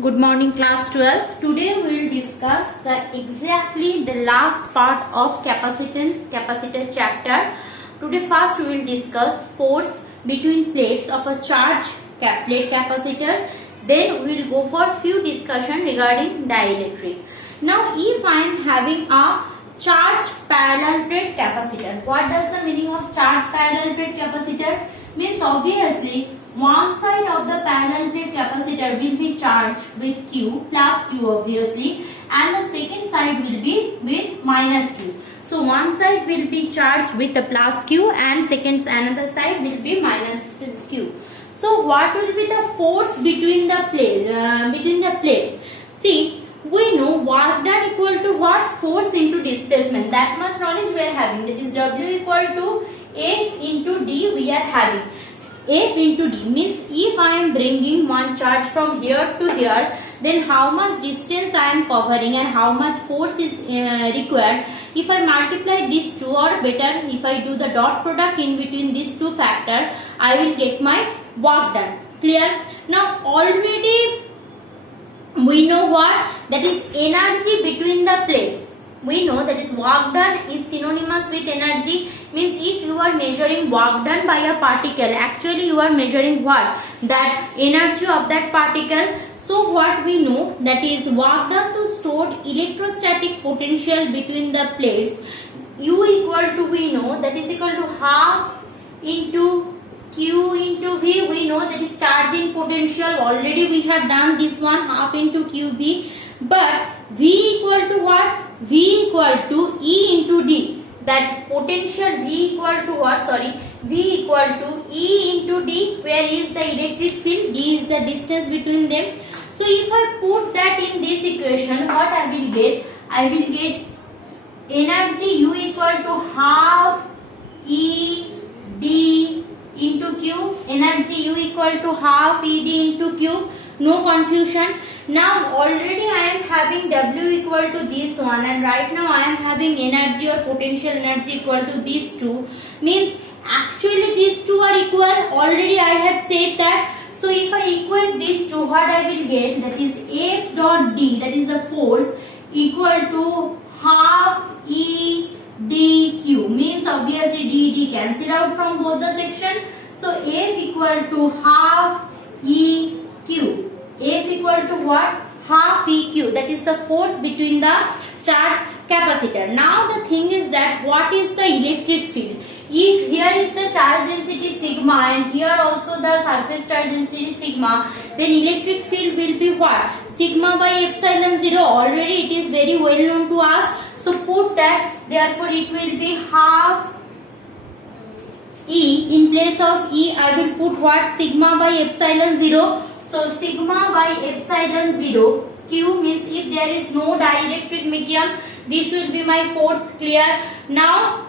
Good morning class 12. Today we will discuss exactly the last part of capacitor chapter. Today first we will discuss force between plates of a charged plate capacitor. Then we will go for few discussion regarding dielectric. Now if I am having a charged parallel plate capacitor, what does the meaning of charged parallel plate capacitor? Means obviously one side of the parallel plate capacitor will be charged with Q, plus Q obviously, and the second side will be with minus Q. So one side will be charged with the plus Q and another side will be minus Q. So what will be the force between the plates? See, we know work done equal to what? Force into displacement. That much knowledge we are having. That is W equal to F into D we are having. F into D means if I am bringing one charge from here to here, then how much distance I am covering and how much force is required. If I multiply these two, or better if I do the dot product in between these two factors, I will get my work done. Clear? Now already we know what? That is energy between the plates. We know that is work done is synonymous with energy. Means if you are measuring work done by a particle, actually you are measuring what? That energy of that particle. So what we know, that is work done to stored electrostatic potential between the plates. U equal to, we know that is equal to half into Q into V. We know that is charging potential. Already we have done this one, half into QV. But V equal to what? V equal to E into D. That potential V equal to what? Sorry, V equal to E into D. Where is the electric field? D is the distance between them. So if I put that in this equation, what I will get? I will get energy U equal to half E D into Q. Energy U equal to half E D into Q. No confusion. Now already I am having W equal to this one, and right now I am having energy or potential energy equal to these two. Means actually these two are equal. Already I had said that. So if I equate these two, what I will get? That is F dot D, that is the force, equal to half E D Q. Means obviously D cancel out from both the section. So F equal to half E Q. F equal to what? Half EQ. That is the force between the charged capacitor. Now the thing is that what is the electric field? If here is the charge density sigma and here also the surface charge density sigma, then electric field will be what? Sigma by epsilon 0. Already it is very well known to us. So put that. Therefore it will be half E. In place of E I will put what? Sigma by epsilon 0. So sigma by epsilon 0 Q means if there is no dielectric medium, this will be my force. Clear? Now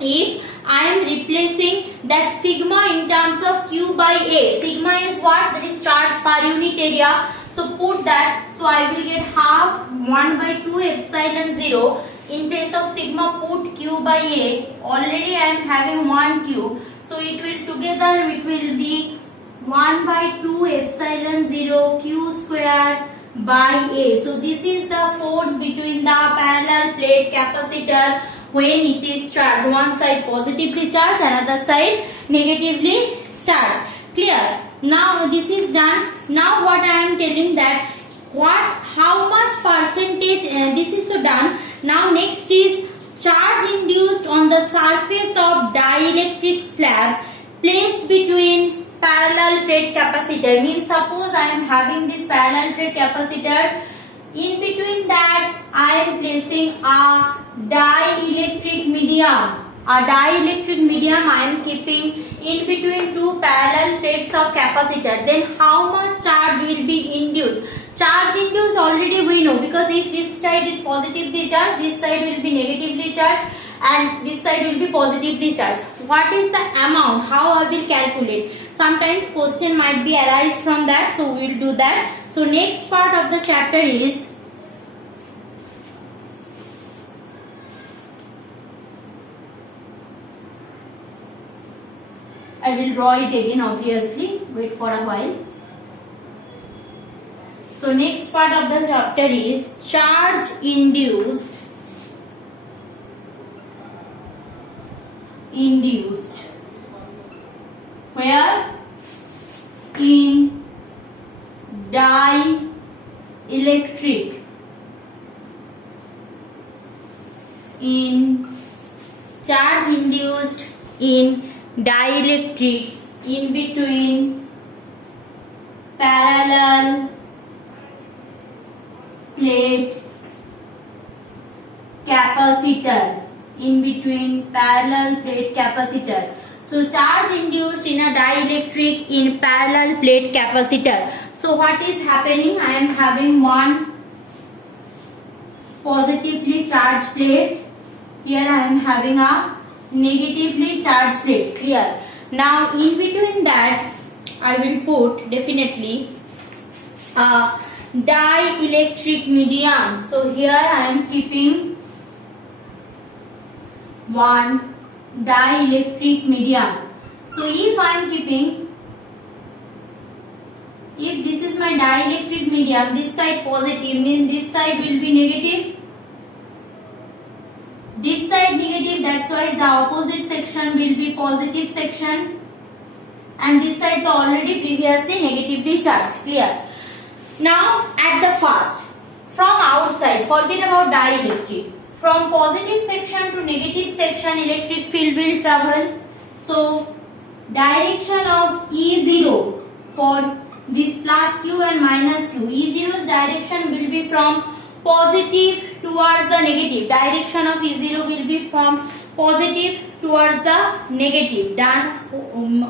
if I am replacing that sigma in terms of Q by A, sigma is what? That is charge per unit area. So put that. So I will get half 1 by 2 epsilon 0. In place of sigma put Q by A. Already I am having 1 Q. So it will together it will be 1 by 2 epsilon 0 Q square by A. So this is the force between the parallel plate capacitor when it is charged. One side positively charged, another side negatively charged. Clear? Now this is done. Now what I am telling that how much percentage this is so done. Now next is charge induced on the surface of dielectric slab placed between parallel plate capacitor. Means suppose I am having this parallel plate capacitor, in between that I am placing a dielectric medium. A dielectric medium I am keeping in between two parallel plates of capacitor. Then how much charge will be induced? Charge induced already we know, because if this side is positively charged, this side will be negatively charged, and this side will be positively charged. What is the amount? How I will calculate? Sometimes question might be arise from that, so we will do that. So next part of the chapter is I will draw it again obviously. Wait for a while. So next part of the chapter is charge induced where in dielectric, charge induced in dielectric in between parallel plate capacitor, So charge induced in a dielectric in parallel plate capacitor. So what is happening? I am having one positively charged plate. Here I am having a negatively charged plate. Clear? Now in between that I will put definitely a dielectric medium. So here I am keeping one dielectric medium. So if I am keeping, if this is my dielectric medium, this side positive means this side will be negative. This side negative, that's why the opposite section will be positive section. And this side the already previously negatively charged. Clear? Now at the first, from outside, forget about dielectric. From positive section to negative section, electric field will travel. So direction of E0 for this plus Q and minus Q. E0's direction will be from positive towards the negative. Direction of E0 will be from positive towards the negative. Done.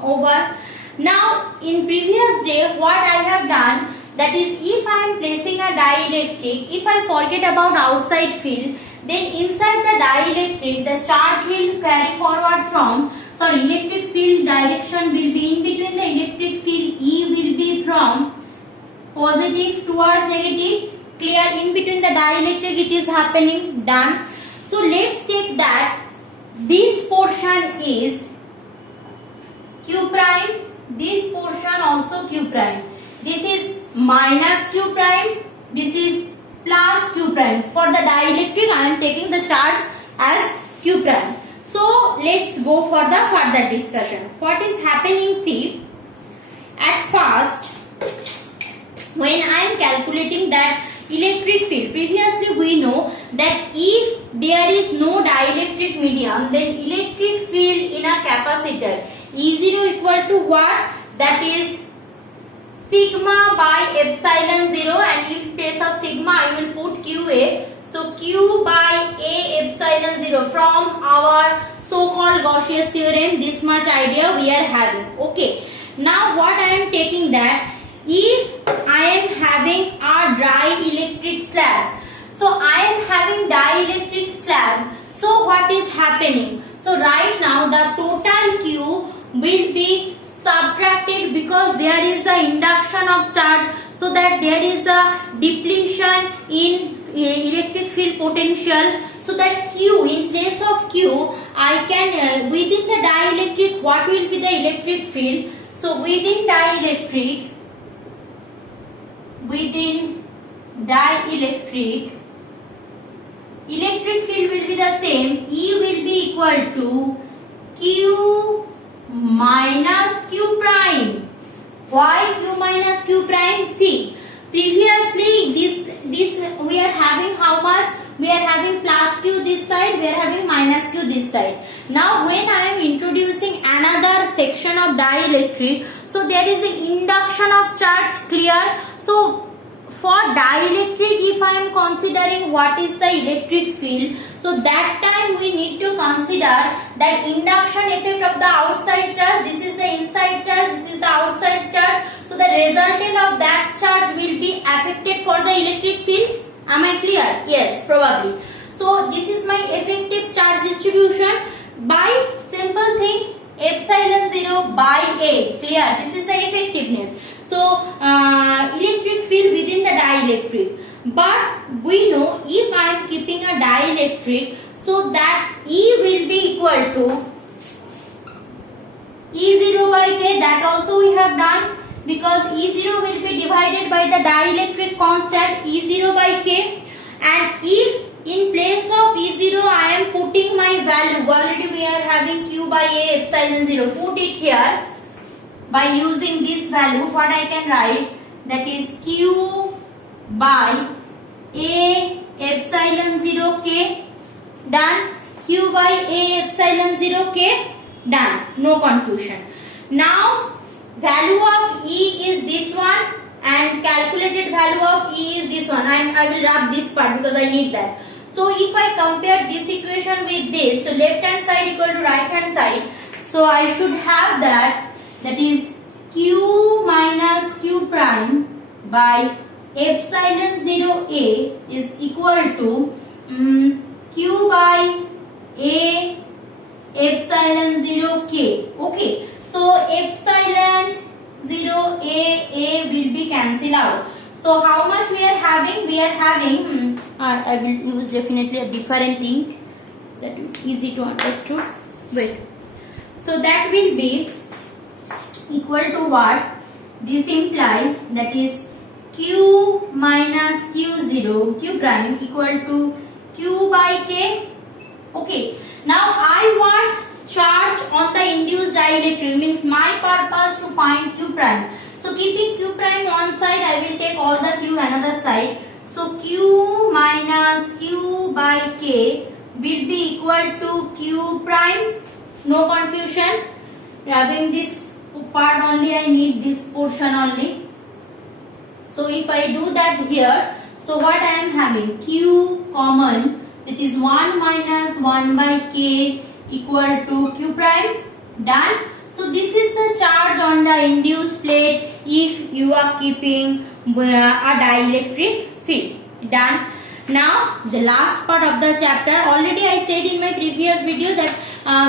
Over. Now in previous day what I have done, that is if I am placing a dielectric, if I forget about outside field, then inside the dielectric the charge will carry forward from, electric field direction will be in between the electric field, E will be from positive towards negative. Clear? In between the dielectric it is happening. Done. So let's take that this portion is Q prime, this portion also Q prime. This is minus Q prime, this is plus Q prime. For the dielectric I am taking the charge as Q prime. So let's go for the further discussion. What is happening? See, at first when I am calculating that electric field, previously we know that if there is no dielectric medium, then electric field in a capacitor E0 equal to what? That is sigma by epsilon 0, and in place of sigma I will put QA. So Q by A epsilon 0 from our so-called Gaussian theorem. This much idea we are having. Okay. Now what I am taking that, if I am having a dielectric slab, so I am having dielectric slab, so what is happening? So right now the total Q will be subtracted because there is the induction of charge, so that there is a depletion in electric field potential. So that Q, in place of Q, I can within the dielectric, what will be the electric field? So within dielectric, electric field will be the same. E will be equal to Q minus Q prime. Why Q minus Q prime? See, previously this we are having how much? We are having plus Q this side, we are having minus Q this side. Now when I am introducing another section of dielectric, so there is an induction of charge. Clear? So for dielectric, if I am considering what is the electric field, so that time we need to consider that induction effect of the outside charge. This is the inside charge, this is the outside charge. So the resultant of that charge will be affected for the electric field. Am I clear? Yes, probably. So this is my effective charge distribution by simple thing epsilon 0 by A. Clear? This is the effectiveness. So electric field within the dielectric. But we know if I am keeping a dielectric, so that E will be equal to E0 by K. That also we have done, because E0 will be divided by the dielectric dielectric constant E0 by K, and if in place of E0 I am putting my value, already we are having Q by A epsilon 0, put it here by using this value. What I can write, that is Q by A epsilon 0 K, done. Q by A epsilon 0 K, done. No confusion. Now value of E is this one and calculated value of E is this one. I will rub this part because I need that. So if I compare this equation with this, so left hand side equal to right hand side, so I should have that is Q minus Q prime by epsilon 0 A is equal to Q by A epsilon 0 K. Okay, so epsilon 0 A will be cancelled out. So how much we are having? We are having, I will use definitely a different ink that is easy to understood. Wait. So that will be equal to what? This implies that is Q minus Q0, Q prime equal to Q by K. Okay. Now I want charge on the induced dielectric, means my purpose to find Q prime. So keeping Q prime one side, I will take all the Q another side. So Q minus Q by K will be equal to Q prime. No confusion. Having this part only, I need this portion only. So if I do that here, so what I am having? Q common, that is 1 minus 1 by K equal to Q prime. Done. So this is the charge on the induced plate if you are keeping a dielectric field. Done. Now the last part of the chapter, already I said in my previous video that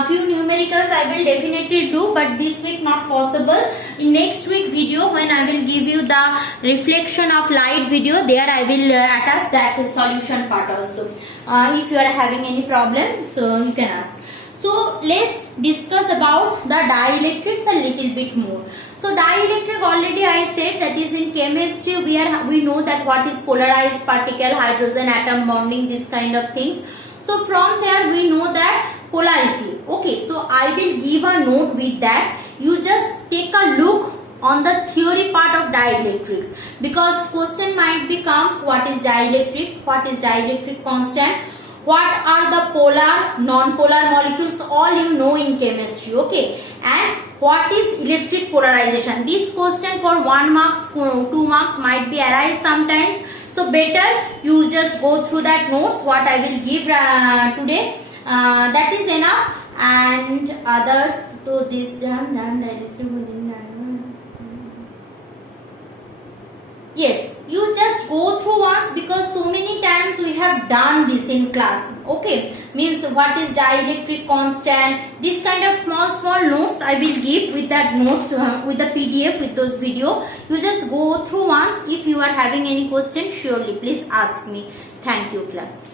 few numericals I will definitely do, but this week not possible. In next week video, when I will give you the reflection of light video, there I will attach that solution part also. If you are having any problem, so you can ask. So let's discuss about the dielectrics a little bit more. So dielectric, already I said, that is in chemistry we know that what is polarized particle, hydrogen atom bonding, this kind of things. So from there we know that polarity. Okay, so I will give a note with that. You just take a look on the theory part of dielectrics, because question might becomes what is dielectric, what is dielectric constant, what are the polar, non-polar molecules, all you know in chemistry. Okay, and what is electric polarization. This question for 1 marks, 2 marks might be arise sometimes. So better you just go through that notes what I will give today. That is enough. And others, so this done directly within. Yes, you just go through once, because so many times we have done this in class. Okay, means what is dielectric constant, this kind of small notes I will give with that notes, with the PDF, with those video. You just go through once. If you are having any question, surely please ask me. Thank you class.